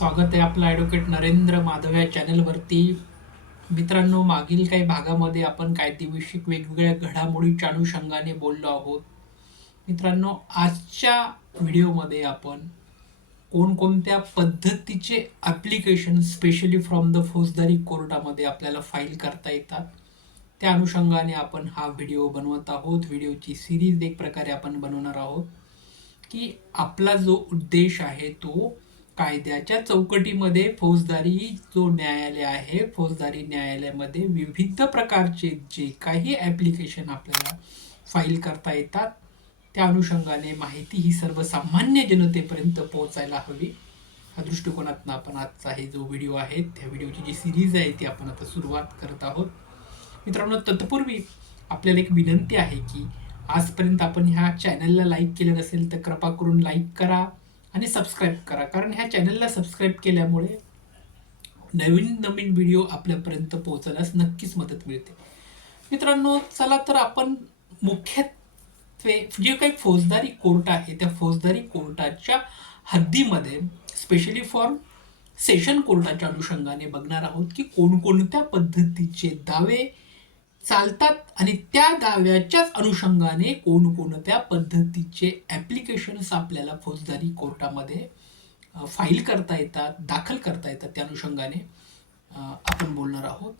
स्वागत आहे आपलं ॲडव्होकेट नरेंद्र माधव या चॅनलवरती. मित्रांनो, मागील काही भागामध्ये आपण कायदेविषयक वेगवेगळ्या घडामोडीच्या अनुषंगाने बोललो आहोत. मित्रांनो, आजच्या व्हिडिओमध्ये आपण कोणकोणत्या पद्धतीचे ॲप्लिकेशन स्पेशली फ्रॉम द फौजदारी कोर्टामध्ये आपल्याला फाईल करता येतात, त्या अनुषंगाने आपण हा व्हिडिओ बनवत आहोत. व्हिडिओची सिरीज एक प्रकारे आपण बनवणार आहोत की आपला जो उद्देश आहे तो कायद्याच्या चौकटीमध्ये फौजदारी जो न्यायालय आहे, फौजदारी न्यायालयामध्ये विविध प्रकारचे जे काही ॲप्लिकेशन आपल्याला फाईल करता येतात, त्या अनुषंगाने माहिती ही सर्वसामान्य जनतेपर्यंत पोहोचायला हवी, ह्या दृष्टिकोनातून आपण आजचा हे जो व्हिडिओ आहे, त्या व्हिडिओची जी सिरीज आहे ती आपण आता सुरुवात करत आहोत. मित्रांनो, तत्पूर्वी आपल्याला एक विनंती आहे की आजपर्यंत आपण ह्या चॅनलला लाईक केलं नसेल तर कृपा करून लाईक करा आणि सबस्क्राईब करा, कारण ह्या चॅनलला सबस्क्राईब केल्यामुळे नवीन नवीन व्हिडिओ आपल्यापर्यंत पोहोचण्यास नक्कीच मदत मिळते. मित्रांनो, चला तर आपण मुख्यत्वे जे काही फौजदारी कोर्ट आहे त्या फौजदारी कोर्टाच्या हद्दीमध्ये स्पेशली फॉर सेशन कोर्टाच्या अनुषंगाने बघणार आहोत की कोणकोणत्या पद्धतीचे दावे चालतात आणि त्या दाव्याच्याच अनुषंगाने कोणकोणत्या पद्धतीचे ॲप्लिकेशन्स आपल्याला फौजदारी कोर्टामध्ये फाईल करता येतात, दाखल करता येतात, त्या अनुषंगाने आपण बोलणार आहोत.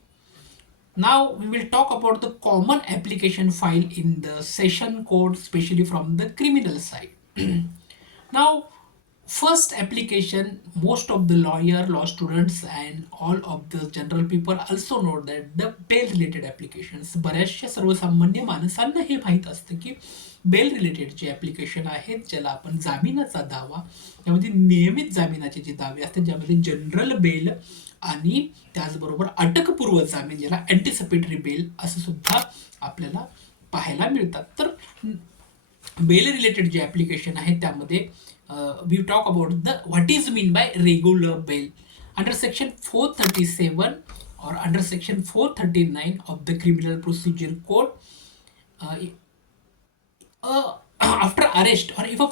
Now we will talk about the common application file in the session court specially from the criminal side. Now first application, most of the lawyer, law students and all of the general people also know that the bail related applications. बऱ्याचशा सर्वसामान्य माणसांना हे माहीत असतं की bell related जे application आहेत, ज्याला आपण जामिनाचा दावा, यामध्ये नियमित जामिनाचे जे दावे असतात, ज्यामध्ये जनरल बेल आणि त्याचबरोबर अटकपूर्व जामीन, ज्याला अँटिसिपेटरी बेल असं सुद्धा आपल्याला पाहायला मिळतात. तर बेल रिलेटेड जे ॲप्लिकेशन आहे त्यामध्ये we talk about the what is mean by regular bail under section 437 or under section 439 of the criminal procedure code. After arrest, or if a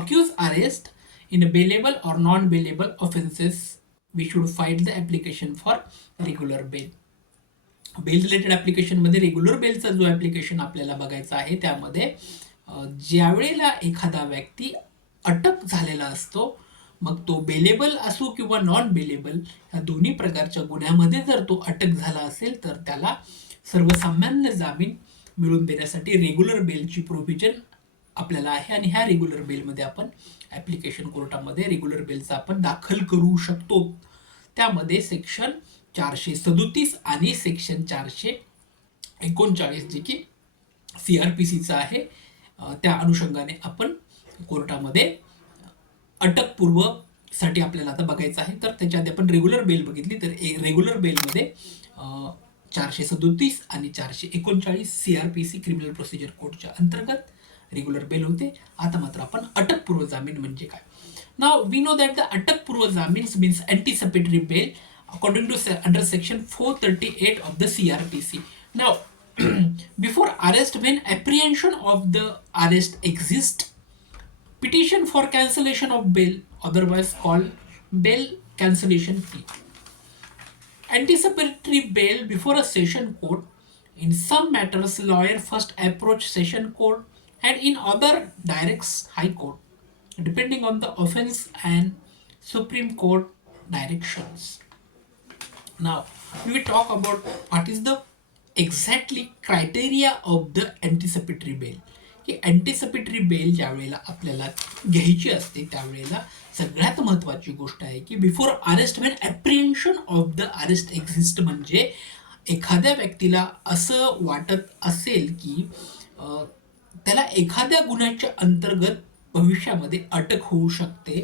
accused arrest in a bailable or non-bailable offenses, we should file the application for regular bail. Bail related ॲप्लिकेशनमध्ये regular बेलचा जो application आपल्याला बघायचा आहे त्यामध्ये ज्या वेळेला एखादा व्यक्ती अटक झालेला असतो, मग तो बेलेबल असो किंवा नॉन बेलेबल, ह्या दोन्ही प्रकारच्या गुन्ह्यामध्ये जर तो अटक झाला असेल तर त्याला सर्वसामान्य जामीन मिळवून देण्यासाठी रेग्युलर बेलची प्रोव्हिजन आपल्याला आहे आणि ह्या रेग्युलर बेलमध्ये आपण ॲप्लिकेशन कोर्टामध्ये रेग्युलर बेलचा आपण दाखल करू शकतो. त्यामध्ये सेक्शन 437 आणि सेक्शन 439 जे की CRPCचा आहे, त्या अनुषंगाने आपण कोर्टामध्ये अटकपूर्वसाठी आपल्याला आता बघायचं आहे. तर त्याच्यात आपण रेग्युलर बेल बघितली तर रेग्युलर बेलमध्ये 437 आणि 439 CRPC क्रिमिनल प्रोसिजर कोडच्या अंतर्गत रेग्युलर बेल होते. आता मात्र आपण अटकपूर्व जामीन म्हणजे काय. Now we know that the अटकपूर्व जामीन means anticipatory bail according to under section 438 of the CRPC. Now, before arrest, when apprehension of the arrest exists, petition for cancellation of bail, otherwise called bail cancellation plea. Anticipatory bail before a session court. In some matters, lawyer first approach session court, and in other directs high court, depending on the offense and Supreme Court directions. Now, we will talk about what is the exactly criteria of the anticipatory bail. की anticipatory bell ज्या वेळेला आपल्याला घ्यायची असते त्यावेळेला सगळ्यात महत्त्वाची गोष्ट आहे की before arrest when apprehension of the arrest exist, म्हणजे एखाद्या व्यक्तीला असं वाटत असेल की त्याला एखाद्या गुन्ह्याच्या अंतर्गत भविष्यामध्ये अटक होऊ शकते,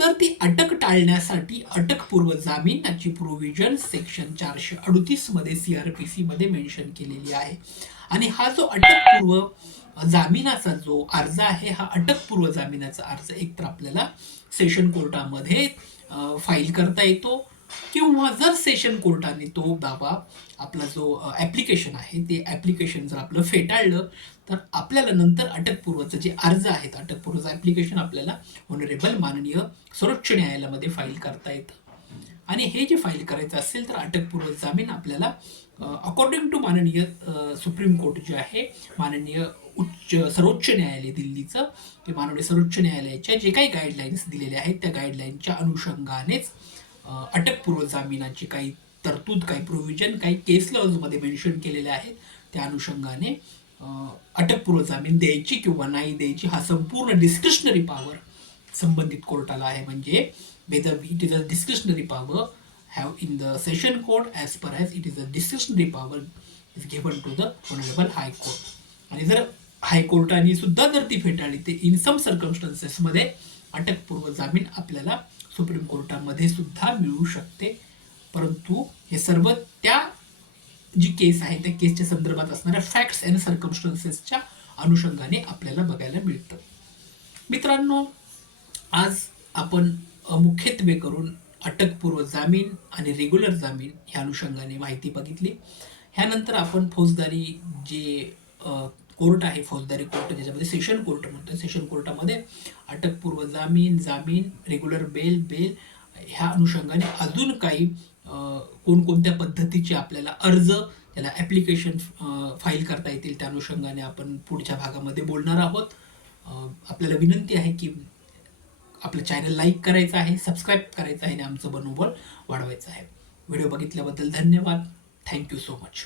तर ती अटक टाळण्यासाठी अटकपूर्व जामिनाची प्रोव्हिजन सेक्शन 438 मध्ये CRPC मध्ये मेन्शन केलेली आहे. आणि हा जो अटकपूर्व जामिनाचा जो अर्ज आहे, हा अटकपूर्व जामिनाचा अर्ज एकतर आपल्याला सेशन कोर्टामध्ये फाईल करता येतो, किंवा जर सेशन कोर्टाने तो दावा आपला जो ॲप्लिकेशन आहे ते ॲप्लिकेशन जर आपलं फेटाळलं तर आपल्याला नंतर अटकपूर्वचं जे अर्ज आहेत अटकपूर्वचं ॲप्लिकेशन आपल्याला ऑनरेबल माननीय सर्वोच्च न्यायालयामध्ये फाईल करता येतं. आणि हे जे फाईल करायचं असेल तर अटकपूर्व जामीन आपल्याला अकॉर्डिंग टू माननीय सुप्रीम कोर्ट जे आहे माननीय सर्वोच्च न्यायालय दिल्लीचं ते माननीय सर्वोच्च न्यायालयाच्या जे काही गाईडलाईन्स दिलेले आहेत त्या गाईडलाईनच्या अनुषंगानेच अटकपूर्व जामिनाची काही तरतूद काही प्रोव्हिजन काही केस लॉजमध्ये मेन्शन केलेले आहेत त्या अनुषंगाने अटकपूर्व जामीन द्यायची किंवा नाही द्यायची हा संपूर्ण डिस्क्रिशनरी पॉवर संबंधित कोर्टाला आहे. म्हणजे whether it is a discretionary power have in the session court as per as it is a discretionary power is given to the honorable high court. आणि जर हायकोर्टाने सुद्धा जर ती फेटाळली ते इन सम सर्कमस्टन्सेसमध्ये अटकपूर्व जामीन आपल्याला सुप्रीम कोर्टामध्ये सुद्धा मिळू शकते. परंतु हे सर्व त्या जी केस आहे त्या केसच्या संदर्भात असणाऱ्या फॅक्ट्स अँड सर्कमस्टन्सेसच्या अनुषंगाने आपल्याला बघायला मिळतं. मित्रांनो, आज आपण मुख्यत्वे करून अटकपूर्व जामीन आणि रेग्युलर जामीन ह्या अनुषंगाने माहिती बघितली. ह्यानंतर आपण फौजदारी जे कोर्ट आहे फौजदारी कोर्ट ज्याच्यामध्ये सेशन कोर्ट म्हणतो सेशन कोर्टामध्ये अटकपूर्व जामीन जामीन रेग्युलर बेल ह्या अनुषंगाने अजून काही कोणकोणत्या पद्धतीचे आपल्याला अर्ज त्याला ॲप्लिकेशन फाईल करता येतील त्या अनुषंगाने आपण पुढच्या भागामध्ये बोलणार आहोत. आपल्याला विनंती आहे की आपलं चॅनल लाईक करायचं आहे सबस्क्राईब करायचं आहे आणि आमचं मनोबल वाढवायचं आहे. व्हिडिओ बघितल्याबद्दल धन्यवाद. Thank you so much.